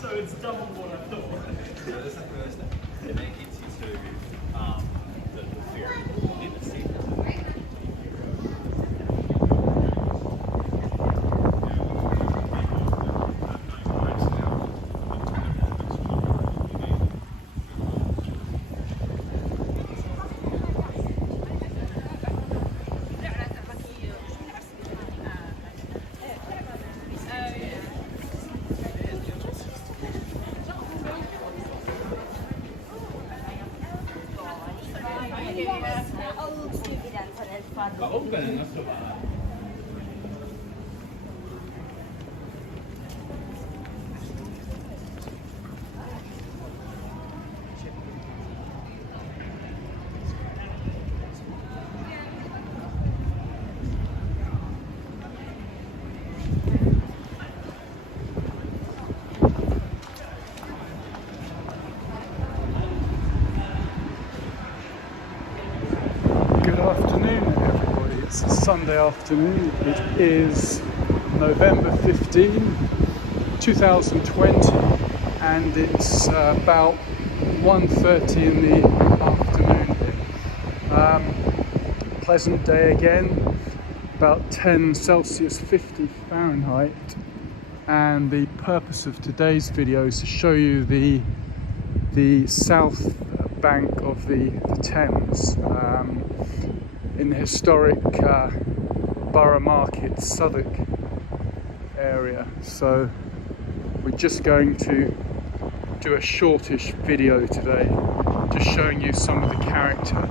So it's double what I thought. So this is the first thing. And that gets you to the ferry. Then the second. Good afternoon, everybody. It's a Sunday afternoon. It is November 15, 2020, and it's about 1:30 in the afternoon here. Pleasant day again, about 10 Celsius, 50 Fahrenheit, and the purpose of today's video is to show you the south bank of the Thames, in the historic Borough Market, Southwark area. So we're just going to do a shortish video today, just showing you some of the character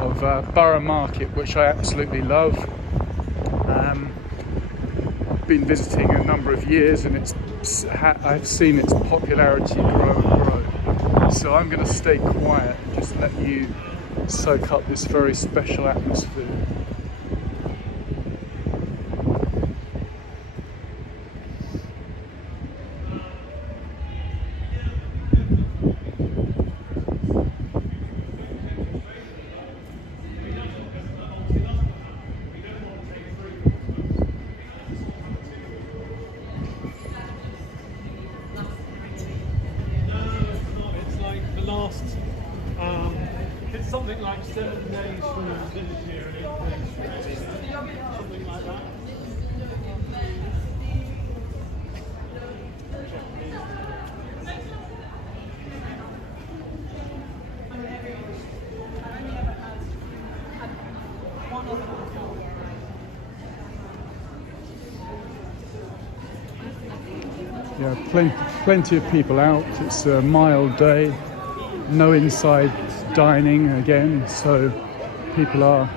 of Borough Market, which I absolutely love. Been visiting a number of years, and I've seen its popularity grow and grow. So I'm going to stay quiet and just let you soak up this very special atmosphere. It's like the last, it's something like 7 days from the visit here and 8 days from it. Something like that. Yeah, plenty of people out. It's a mild day, no inside dining again, so people are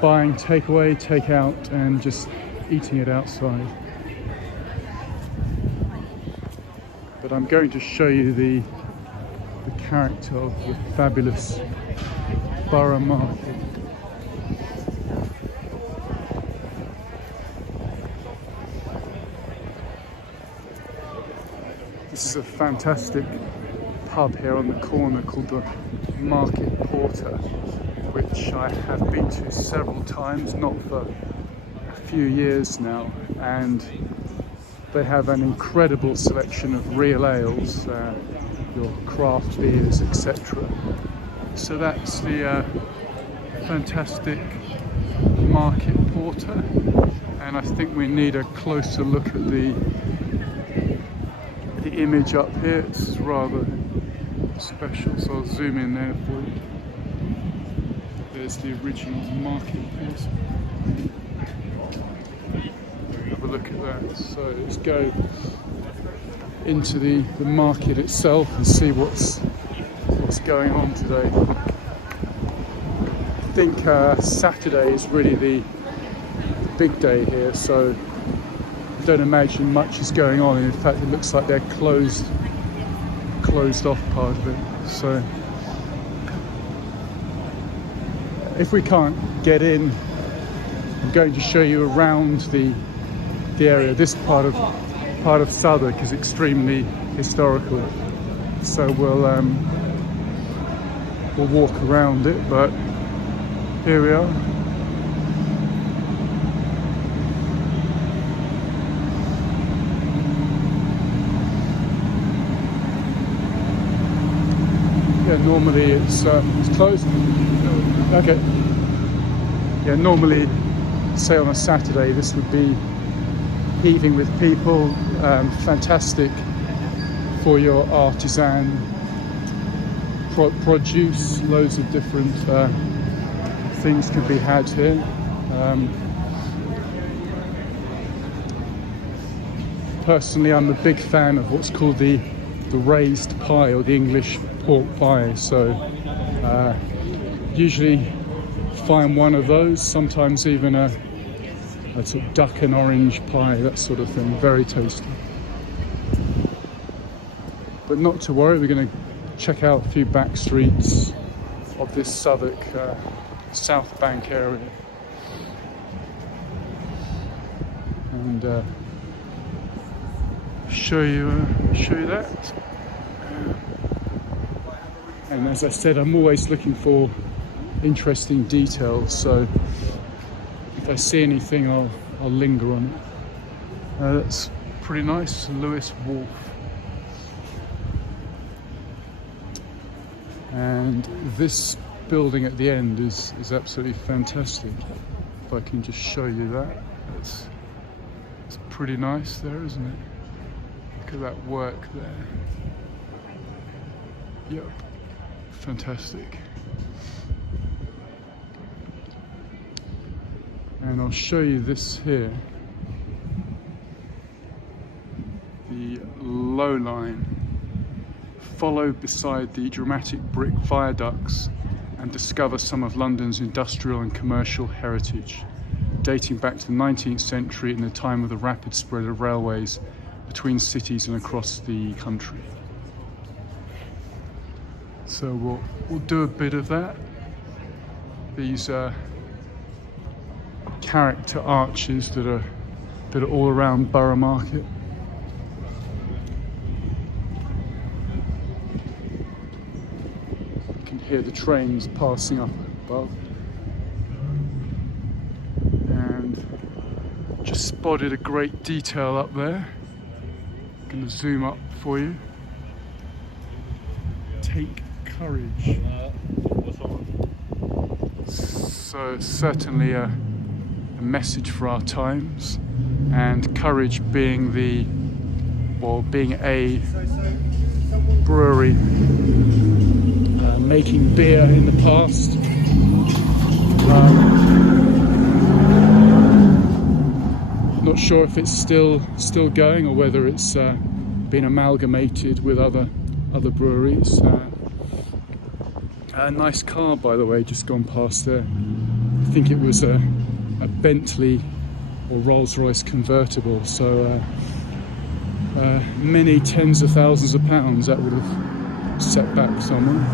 buying takeaway, takeout, and just eating it outside. But I'm going to show you the character of the fabulous Borough Market. This is a fantastic pub here on the corner called the Market Porter, which I have been to several times, not for a few years now, and they have an incredible selection of real ales, your craft beers, etc. So that's the fantastic Market Porter, and I think we need a closer look at the image up here. It's rather special, so I'll zoom in there for you. There's the original Market Porter. Have a look at that. So let's go into the market itself and see what's going on today. I think Saturday is really the big day here, so I don't imagine much is going on. In fact, it looks like they're closed off part of it. So if we can't get in, I'm going to show you around the area. This part of Southwark is extremely historical, so we'll walk around it. But here we are. normally it's closed. Okay. Yeah, normally, say on a Saturday, this would be heaving with people. Fantastic for your artisan produce. Loads of different things can be had here. Personally, I'm a big fan of what's called the raised pie, or the English pork pie. So usually find one of those, sometimes even a sort of duck and orange pie, that sort of thing. Very tasty. But not to worry, we're going to check out a few back streets of this Southwark South Bank area, and show you that. And as I said, I'm always looking for interesting details, so if I see anything, I'll linger on it. That's pretty nice, Lewis Wharf. And this building at the end is absolutely fantastic. If I can just show you that. It's pretty nice there, isn't it? Look at that work there. Yep, fantastic. And I'll show you this here. The low line. Follow beside the dramatic brick viaducts and discover some of London's industrial and commercial heritage, dating back to the 19th century and the time of the rapid spread of railways between cities and across the country. So we'll do a bit of that. These character arches that are all around Borough Market. You can hear the trains passing up above. And just spotted a great detail up there. I'm going to zoom up for you. Take courage. So certainly a message for our times, and courage being being a brewery making beer in the past. Not sure if it's still going, or whether it's been amalgamated with other breweries. A nice car, by the way, just gone past there. I think it was a Bentley or Rolls-Royce convertible, so many tens of thousands of pounds that would have set back someone.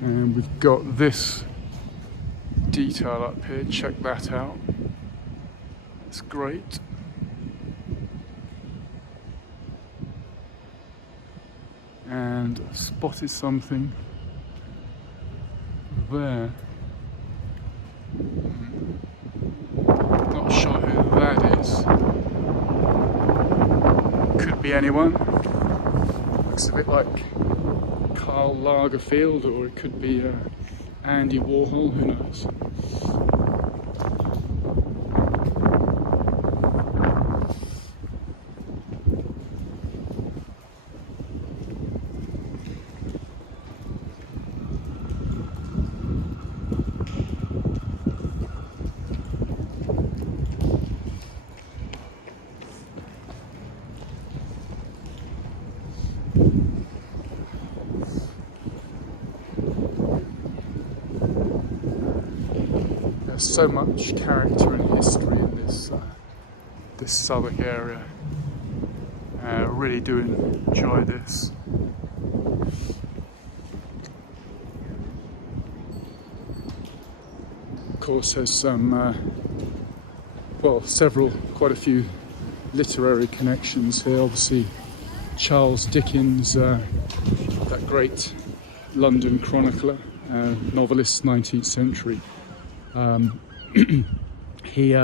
And we've got this detail up here, check that out. It's great. And spotted something there. Not sure who that is. Could be anyone. Looks a bit like Karl Lagerfeld, or it could be Andy Warhol, who knows. There's so much character and history in this Southwark area. I really do enjoy this. Of course, there's some, quite a few literary connections here. Obviously, Charles Dickens, that great London chronicler, novelist, 19th century. He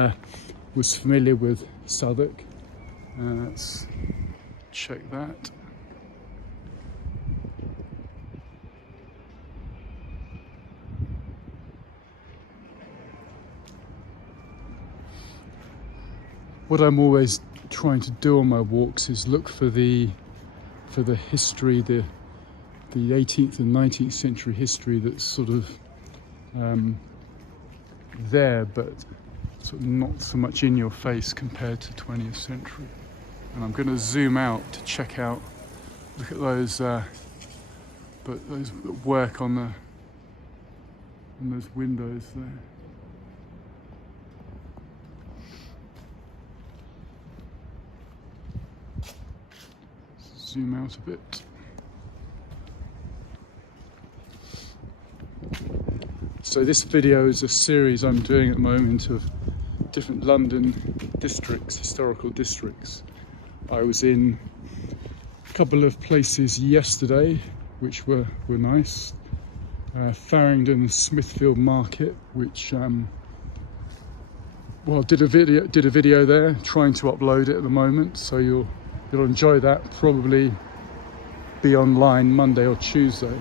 was familiar with Southwark. It's check that. What I'm always trying to do on my walks is look for the history, the 18th and 19th century history that's sort of there, but sort of not so much in your face compared to 20th century. And I'm going to zoom out to check out, look at those work on those windows there. Zoom out a bit. So this video is a series I'm doing at the moment of different London districts, historical districts. I was in a couple of places yesterday which were nice. Farringdon and Smithfield Market, which did a video there, trying to upload it at the moment, so you'll enjoy that. Probably be online Monday or Tuesday.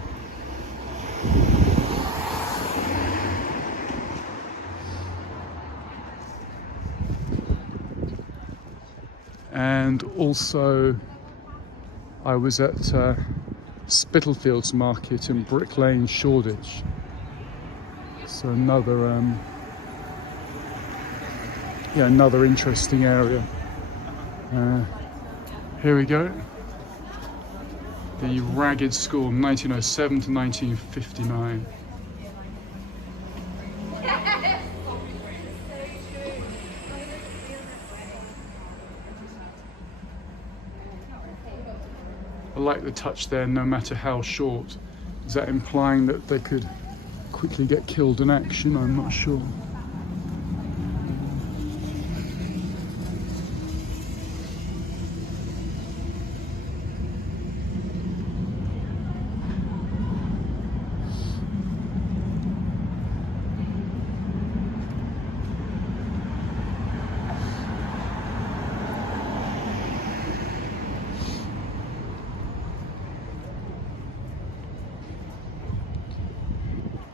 And also I was at Spitalfields Market in Brick Lane, Shoreditch. So another interesting area. Here we go. The Ragged School, 1907 to 1959. I like the touch there, no matter how short. Is that implying that they could quickly get killed in action? I'm not sure.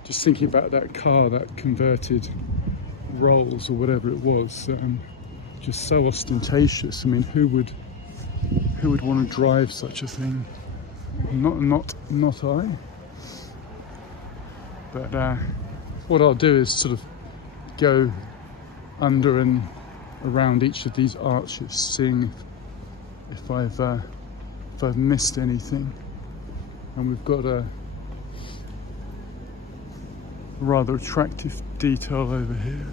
Just thinking about that car, that converted Rolls or whatever it was, just so ostentatious. I mean, who would want to drive such a thing? Not I. But what I'll do is sort of go under and around each of these arches, seeing if I've missed anything. And we've got a rather attractive detail over here.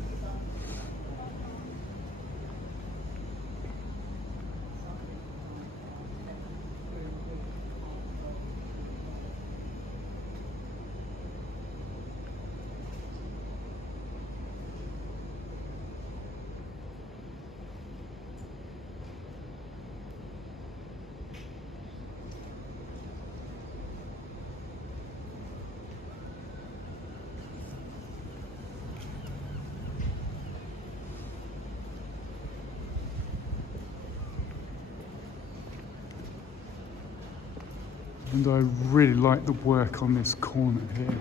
And I really like the work on this corner here.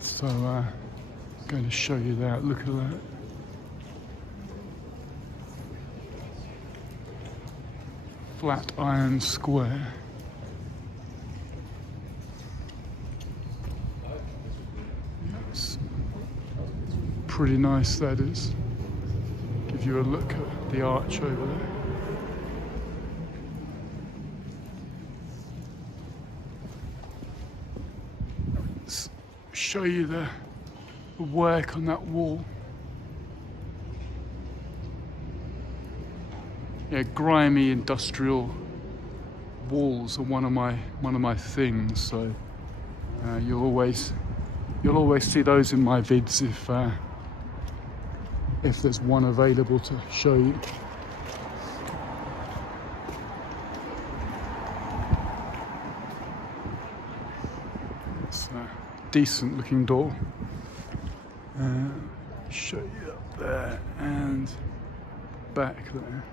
So I'm going to show you that. Look at that. Flat iron square. Yes. Pretty nice, that is. Give you a look at the arch over there. Show you the work on that wall. Yeah, grimy industrial walls are one of my things. So you'll always see those in my vids if there's one available to show you. It's a decent looking door. Show you up there and back there.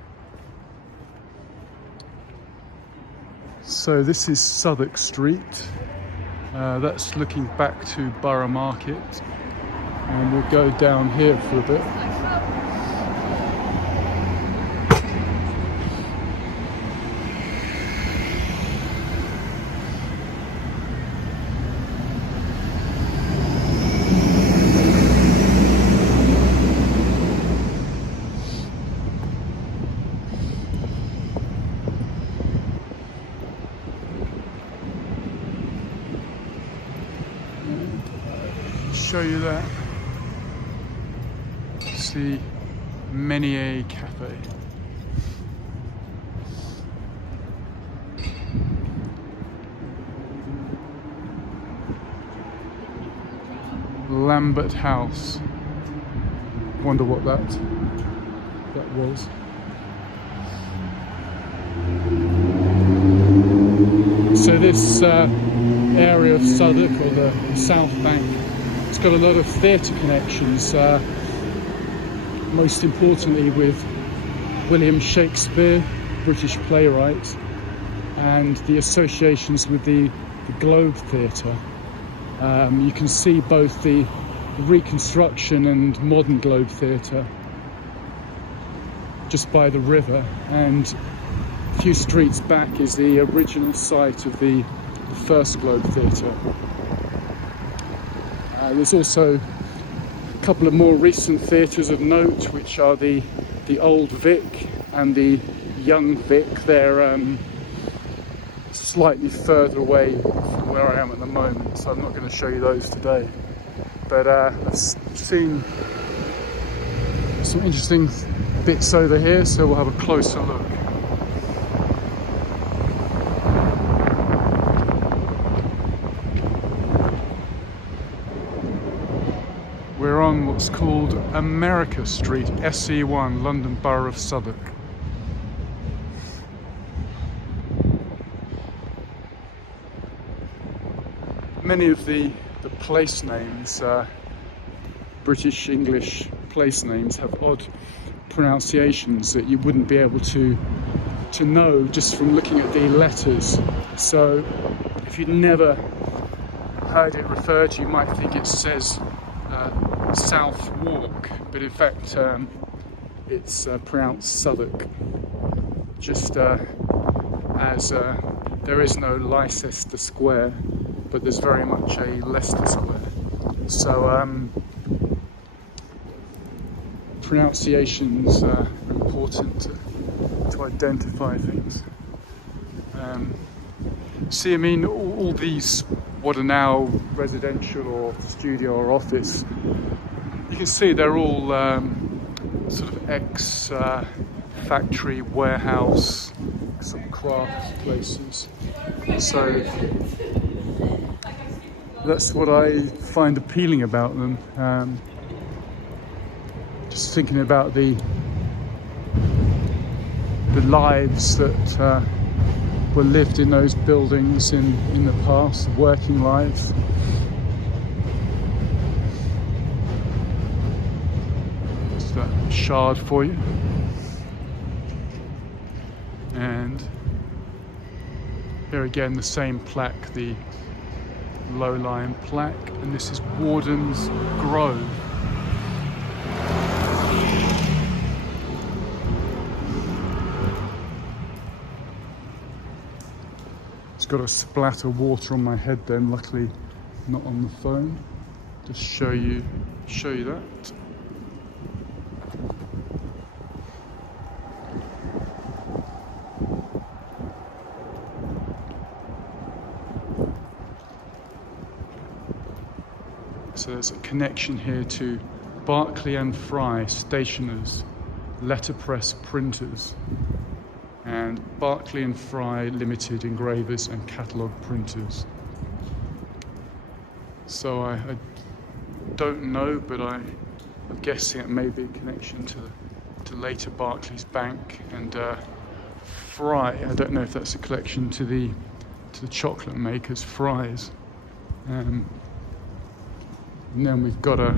So this is Southwark Street. That's looking back to Borough Market, and we'll go down here for a bit. Show you that. See many a cafe. Lambert House. Wonder what that was. So this area of Southwark, or the South Bank, it's got a lot of theatre connections, most importantly with William Shakespeare, British playwright, and the associations with the Globe Theatre. You can see both the reconstruction and modern Globe Theatre just by the river, and a few streets back is the original site of the first Globe Theatre. There's also a couple of more recent theatres of note, which are the Old Vic and the Young Vic. They're slightly further away from where I am at the moment, so I'm not going to show you those today. But I've seen some interesting bits over here, so we'll have a closer look. We're on what's called America Street, SE1, London Borough of Southwark. Many of the place names, British English place names, have odd pronunciations that you wouldn't be able to know just from looking at the letters. So if you'd never heard it referred to, you might think it says Southwark, but in fact it's pronounced Southwark, just as there is no Leicester Square, but there's very much a Leicester Square. So pronunciations are important to identify things. See, I mean, all these what are now residential or studio or office, you can see they're all sort of ex-factory, warehouse, some craft places. So that's what I find appealing about them. Just thinking about the lives that were lived in those buildings in the past, working lives. Just a shard for you. And here again the same plaque, the low-lying plaque, and this is Warden's Grove. It's got a splatter of water on my head then, luckily not on the phone. Just show you that. So there's a connection here to Barclay and Fry stationers, letterpress printers, and Barclay and Fry Limited engravers and catalogue printers. So I don't know, but I'm guessing it may be a connection to later Barclays Bank, and Fry, I don't know if that's a collection to the chocolate makers Fry's. And then we've got a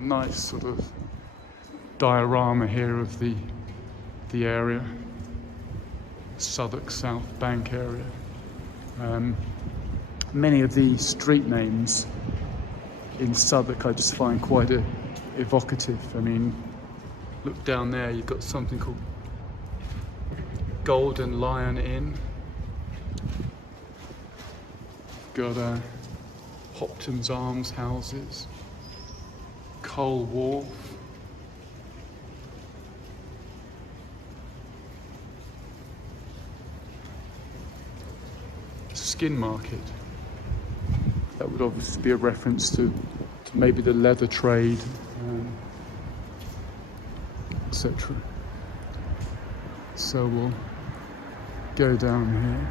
nice sort of diorama here of the area. Southwark South Bank area. Many of the street names in Southwark I just find quite evocative. I mean, look down there, you've got something called Golden Lion Inn. Got Hopton's Arms Houses, Coal Wharf, Skin Market. That would obviously be a reference to maybe the leather trade, etc. So we'll go down here.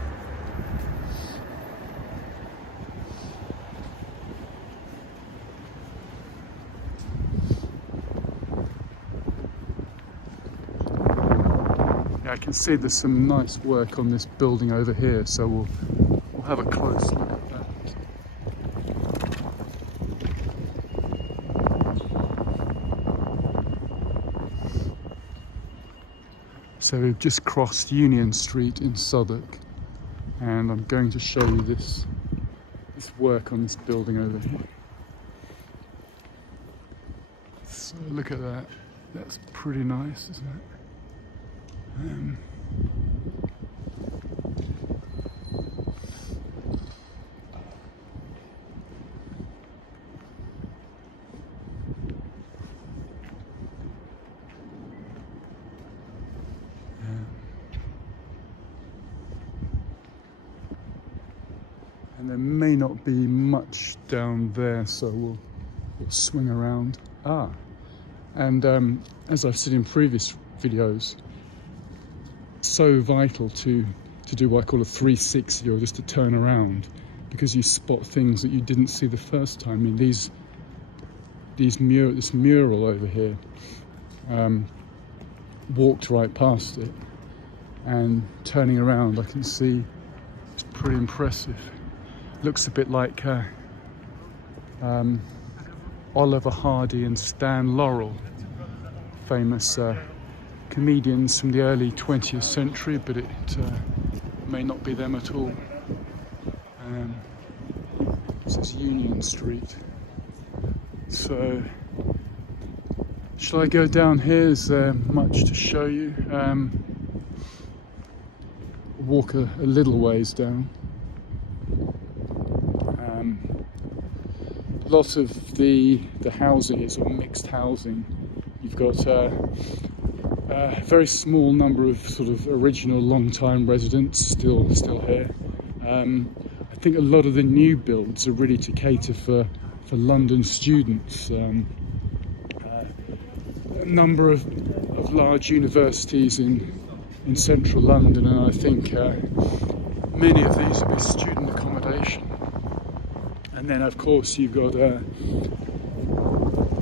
Yeah, I can see there's some nice work on this building over here, so we'll have a close look at that. So we've just crossed Union Street in Southwark, and I'm going to show you this work on this building over here. So look at that. That's pretty nice, isn't it? And there may not be much down there, so we'll swing around. And as I've said in previous videos, so vital to do what I call a 360, or just to turn around, because you spot things that you didn't see the first time. I mean, this mural over here, walked right past it, and turning around I can see it's pretty impressive. Looks a bit like Oliver Hardy and Stan Laurel, famous comedians from the early 20th century, but it may not be them at all. This is Union Street. So, shall I go down here? Is there much to show you? Walk a little ways down. A lot of the housing is sort of mixed housing. You've got a very small number of sort of original long-time residents still here. I think a lot of the new builds are really to cater for London students. A number of large universities in central London, and I think many of these will be student accommodation. And then of course you've got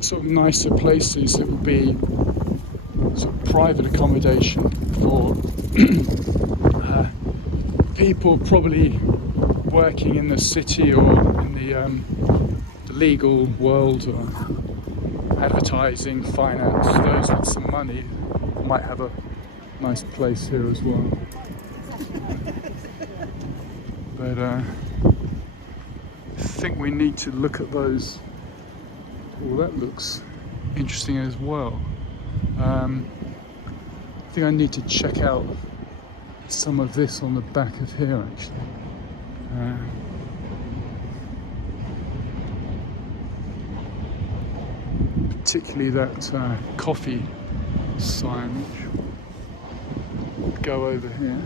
sort of nicer places that would be sort of private accommodation for people probably working in the city or in the legal world, or advertising, finance. Those with some money might have a nice place here as well. But I think we need to look at those. Oh, that looks interesting as well. I think I need to check out some of this on the back of here, actually. Particularly that coffee sign, which would go over here.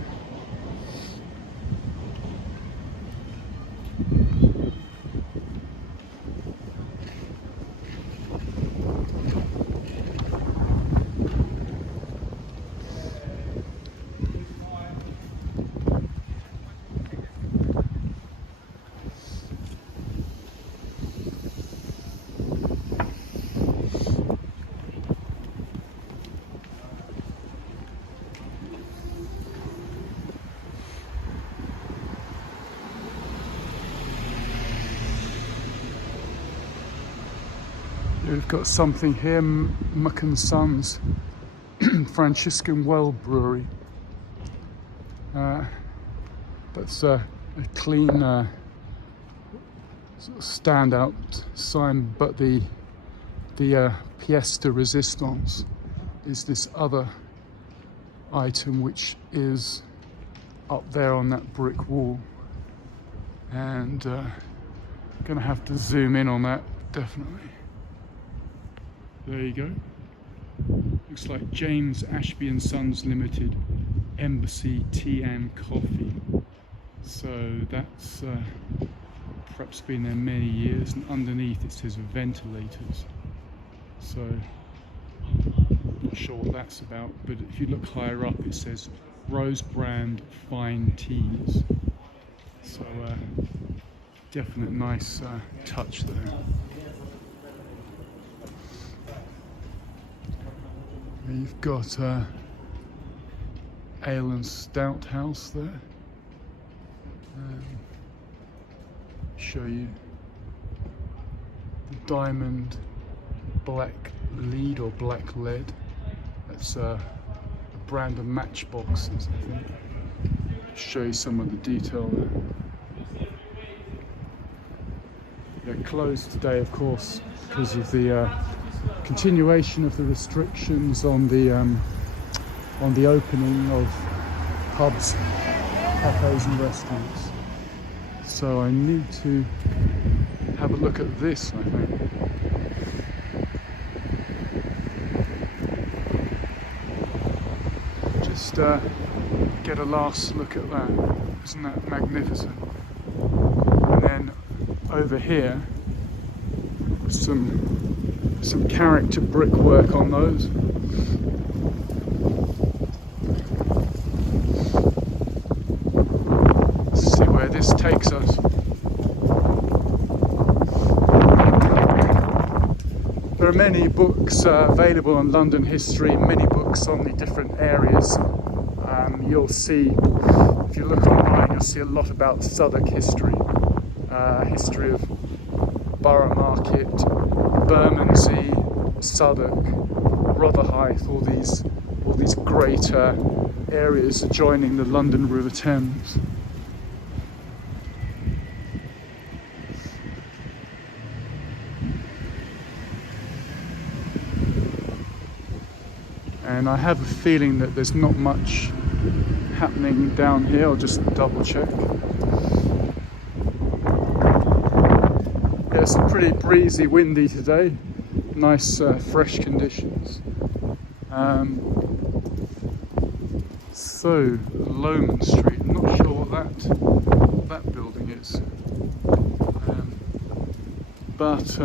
We've got something here, Muck and Sons Franciscan Well Brewery. That's a clean sort of standout sign, but the pièce de résistance is this other item which is up there on that brick wall, and gonna have to zoom in on that definitely. There you go. Looks like James Ashby and Sons Limited, Embassy Tea and Coffee. So that's perhaps been there many years, and underneath it says ventilators. So not sure what that's about, but if you look higher up it says Rose Brand Fine Teas. So definite nice touch there. You've got Ale and Stout House there. Show you the diamond black lead or black lead. That's a brand of matchboxes, I think. Show you some of the detail there. They're closed today, of course, because of the continuation of the restrictions on the opening of pubs, cafes and restaurants. So I need to have a look at this, I think. Just get a last look at that. Isn't that magnificent? And then over here, some character brickwork on those. Let's see where this takes us. There are many books available on London history, many books on the different areas. You'll see, if you look online, you'll see a lot about Southwark history, history of Borough Market, Bermondsey, Southwark, Rotherhithe, all these great areas adjoining the London River Thames. And I have a feeling that there's not much happening down here. I'll just double check. Yeah, it's pretty breezy, windy today. Nice fresh conditions. So Loman Street, I'm not sure what that building is, but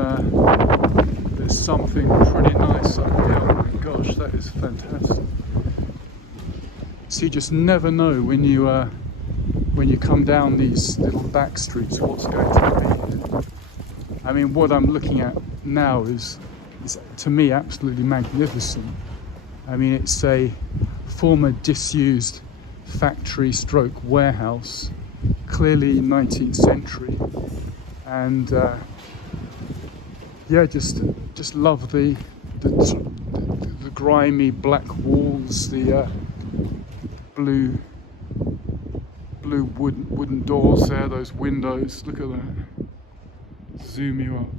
there's something pretty nice up here. Oh my gosh, that is fantastic. So you just never know when you come down these little back streets what's going to be. I mean, what I'm looking at now is to me absolutely magnificent. I mean, it's a former disused factory stroke warehouse, clearly 19th century, and yeah, just love the grimy black walls, the blue wooden doors there, those windows. Look at that. Zoom you up,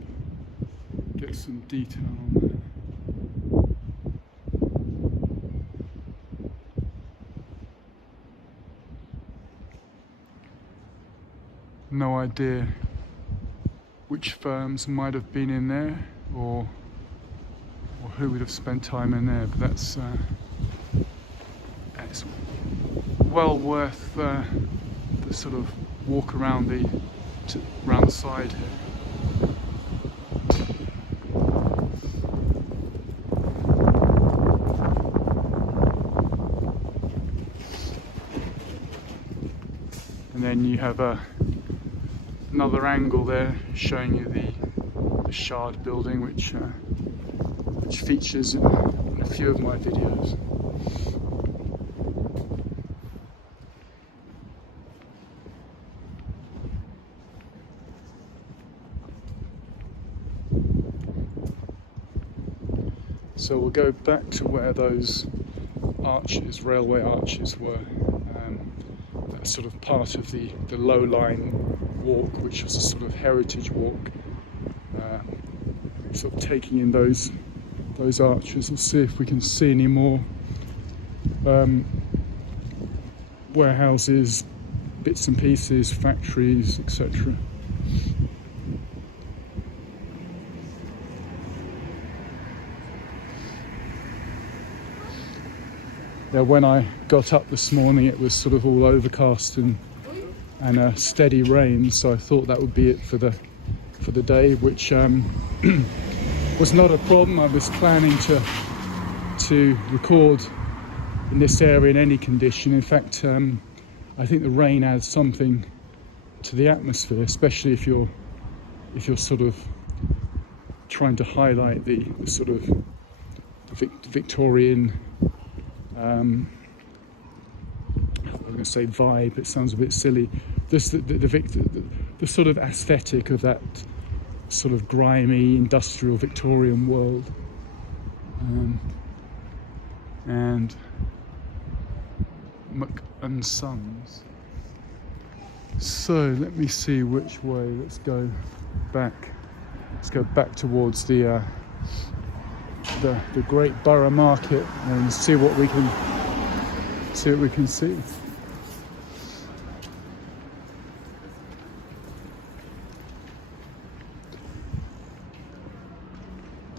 get some detail on that. No idea which firms might have been in there, or who would have spent time in there, but that's it's well worth the sort of walk around around the side here. And then you have another angle there showing you the Shard building, which features in a few of my videos. So we'll go back to where those arches, railway arches, were. sort of part of the low line walk, which was a sort of heritage walk, sort of taking in those arches. We'll see if we can see any more warehouses, bits and pieces, factories, etc. Yeah, when I got up this morning, it was sort of all overcast and a steady rain, so I thought that would be it for the day, which was not a problem. I was planning to record in this area in any condition. In fact, I think the rain adds something to the atmosphere, especially if you're sort of trying to highlight the sort of Victorian, I'm going to say vibe. It sounds a bit silly. Just the sort of aesthetic of that sort of grimy industrial Victorian world, and and Sons. So let me see which way. Let's go back. Let's go back towards the great Borough Market and see what we can see.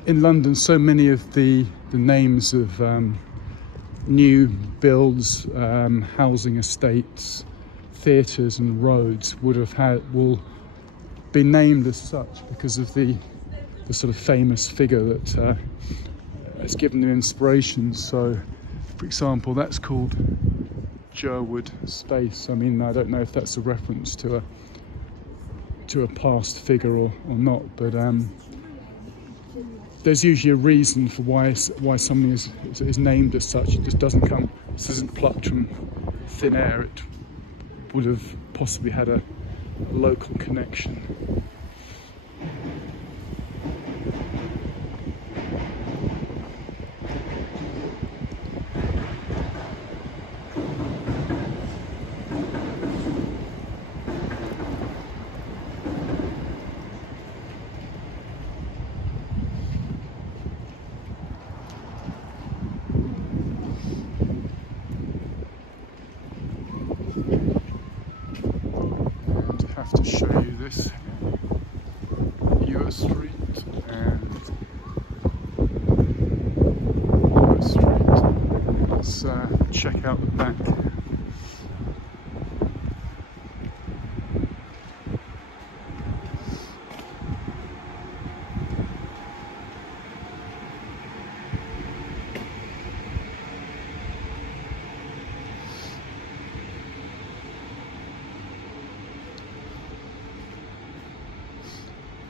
In London, so many of the names of new builds, housing estates, theatres and roads will be named as such because of the sort of famous figure that has given them inspiration. So, for example, that's called Jerwood Space. I mean, I don't know if that's a reference to a past figure or not, but there's usually a reason for why something is named as such. It just doesn't come. This isn't plucked from thin air. It would have possibly had a local connection. Have to show you this US Street and US Street. Let's check out the back.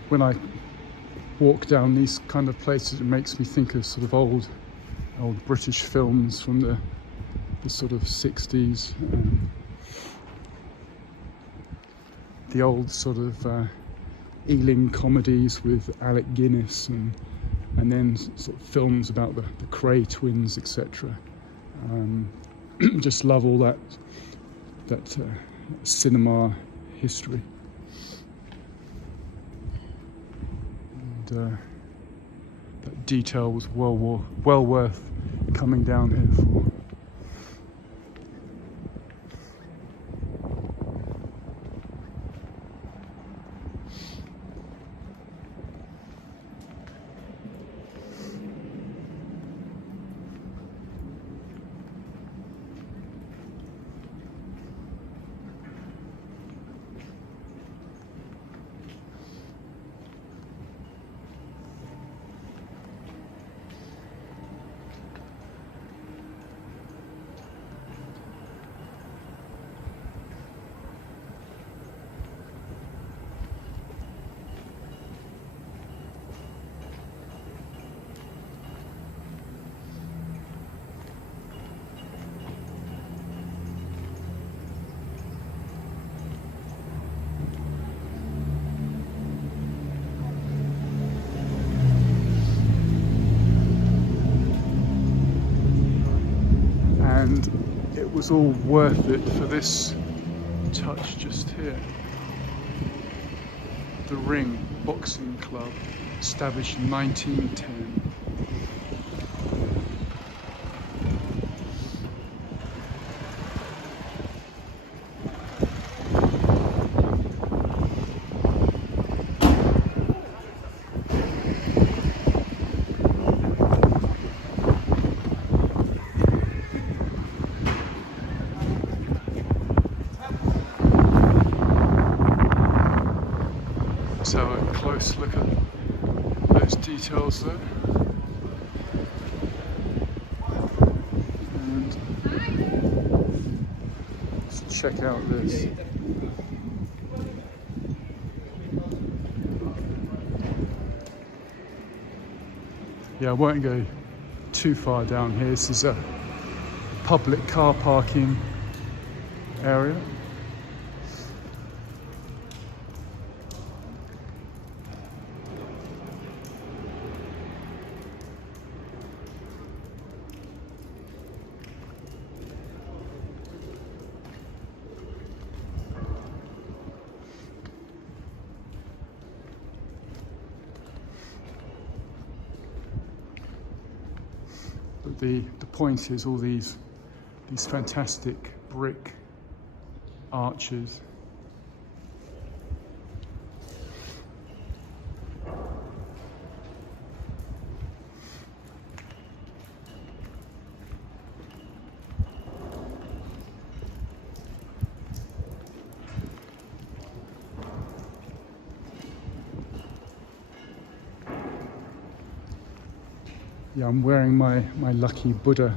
When I walk down these kind of places, it makes me think of sort of old British films from the sort of 60s. The old sort of Ealing comedies with Alec Guinness and then sort of films about the Cray twins, etc. Just love all that cinema history. That detail was well worth coming down here for. And it was all worth it for this touch just here. The Ring Boxing Club, established in 1910. Let's have a close look at those details there. And let's check out this. Yeah, I won't go too far down here. This is a public car parking area. But the point is all these fantastic brick arches. Yeah, I'm wearing my lucky Buddha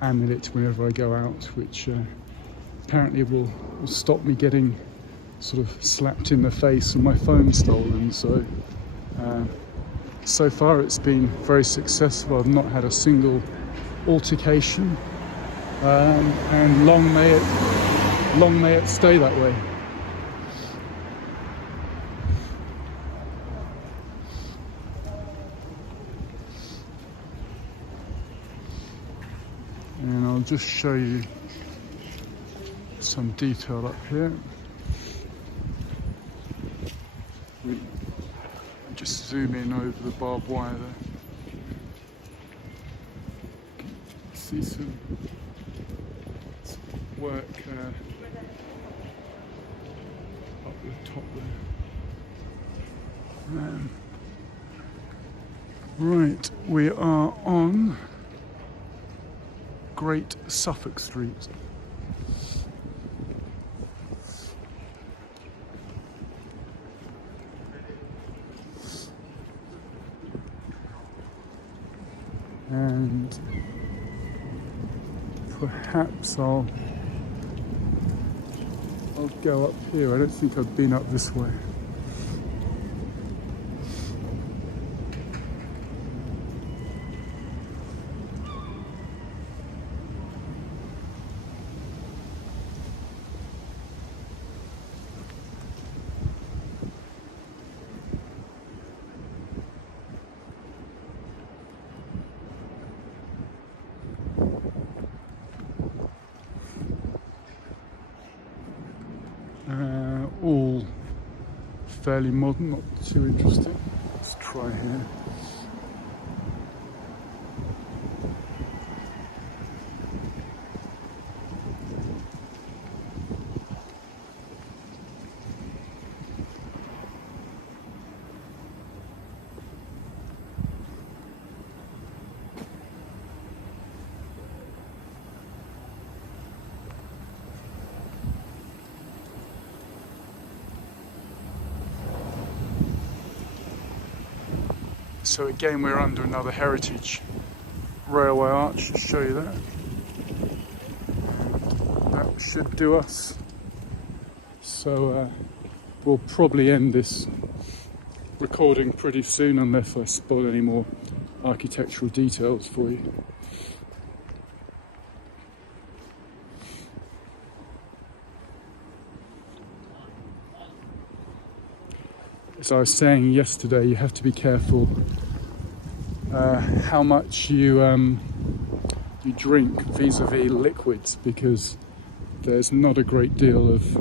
amulet whenever I go out, which apparently will stop me getting sort of slapped in the face and my phone stolen. So far it's been very successful. I've not had a single altercation, and long may it stay that way. And I'll just show you some detail up here. We just zoom in over the barbed wire there. See some work up the top there. Right, we are on Great Southwark Street. And perhaps I'll go up here. I don't think I've been up this way. All fairly modern, not too interesting. Let's try here. So again, we're under another heritage railway arch. I'll show you that. That should do us. So we'll probably end this recording pretty soon unless I spoil any more architectural details for you. As I was saying yesterday, you have to be careful how much you drink vis-a-vis liquids, because there's not a great deal of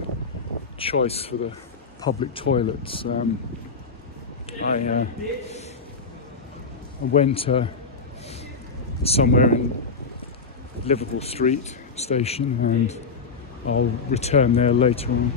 choice for the public toilets. I went somewhere in Liverpool Street station, and I'll return there later on.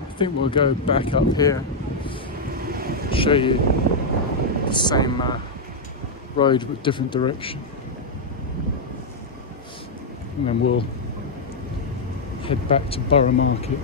I think we'll go back up here, show you the same road but different direction, and then we'll head back to Borough Market.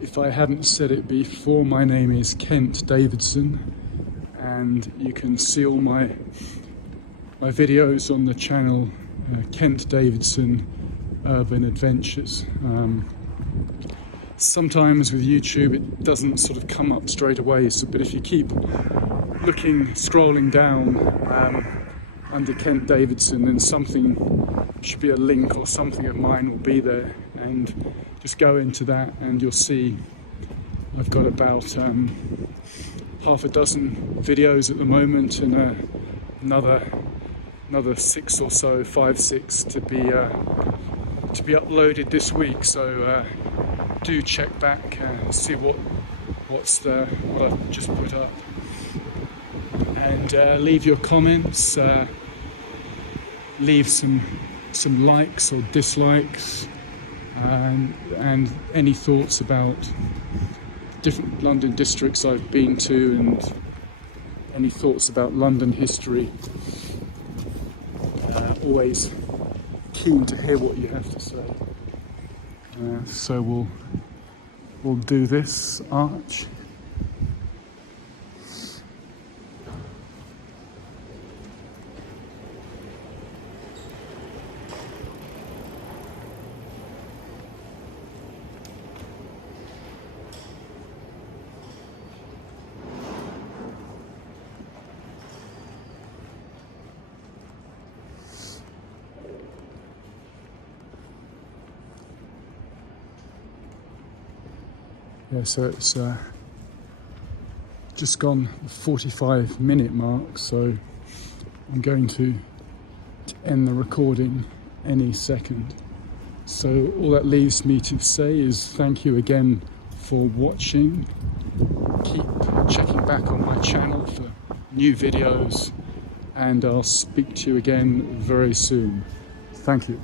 If I hadn't said it before, my name is Kent Davidson, and you can see all my videos on the channel Kent Davidson Urban Adventures. Sometimes with YouTube it doesn't sort of come up straight away, but if you keep looking, scrolling down under Kent Davidson, then something should be a link or something of mine will be there, and just go into that and you'll see I've got about half a dozen videos at the moment, and another 6 or so, 5, 6 to be uploaded this week. So do check back and see what I've just put up, and leave your comments, leave some likes or dislikes, and any thoughts about different London districts I've been to, and any thoughts about London history. Always keen to hear what you have to say. So we'll do this arch. Yeah, so it's just gone the 45-minute mark, so I'm going to end the recording any second. So all that leaves me to say is thank you again for watching. Keep checking back on my channel for new videos, and I'll speak to you again very soon. Thank you.